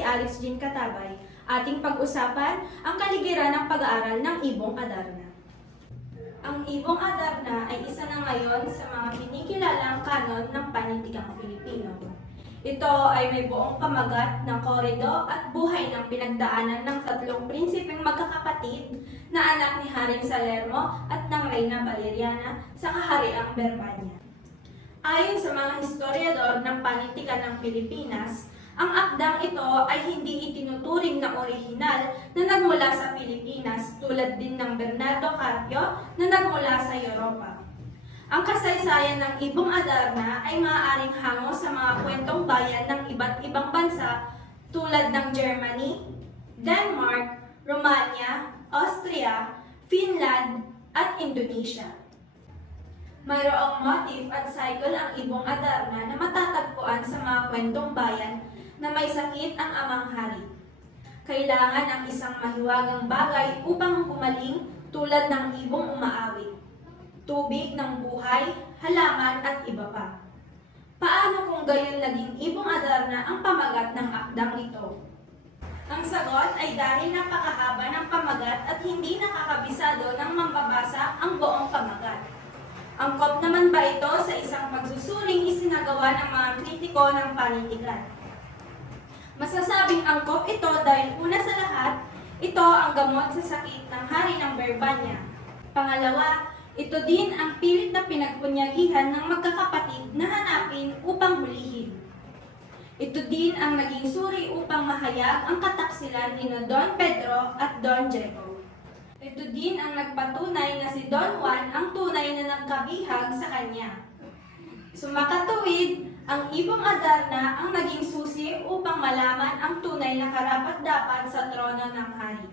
si Alice Jean Catabay. Ating pag-usapan ang kaligiran ng pag-aaral ng Ibong Adarna. Ang Ibong Adarna ay isa na ngayon sa mga kinikilalang kanon ng panitikang Filipino. Ito ay may buong pamagat ng korido at buhay ng pinagdaanan ng tatlong prinsipeng magkakapatid na anak ni Haring Salermo at ng Reyna Valeriana sa kahariang Berbanya. Ayon sa mga historiador ng panitikan ng Pilipinas, ang akdang ito ay hindi itinuturing na orihinal na nagmula sa Pilipinas tulad din ng Bernardo Carpio na nagmula sa Europa. Ang kasaysayan ng Ibong Adarna ay maaaring hango sa mga kwentong bayan ng iba't ibang bansa tulad ng Germany, Denmark, Romania, Austria, Finland, at Indonesia. Mayroong motif at cycle ang Ibong Adarna na matatagpuan sa mga kwentong bayan na may sakit ang amang hari. Kailangan ang isang mahiwagang bagay upang gumaling tulad ng ibong umaawit, tubig ng buhay, halaman at iba pa. Paano kung gayon naging Ibong Adarna ang pamagat ng akdang ito? Ang sagot ay dahil napakahaba ng pamagat at hindi nakakabisado ng mambabasa ang buong pamagat. Angkop naman ba ito sa isang pagsusuring isinagawa ng mga kritiko ng panitikan? Masasabing angkop ito dahil una sa lahat, ito ang gamot sa sakit ng hari ng Berbanya. Pangalawa, ito din ang pilit na pinagpunyagihan ng magkakapatid na hanapin upang hulihin. Ito din ang naging suri upang mahayag ang kataksilan ni Don Pedro at Don Diego. Ito din ang nagpatunay na si Don Juan ang tunay na nagkabihag sa kanya. Sumakatuwid, ang Ibong Adarna ang naging susi upang malaman ang tunay na karapat-dapat sa trono ng hari.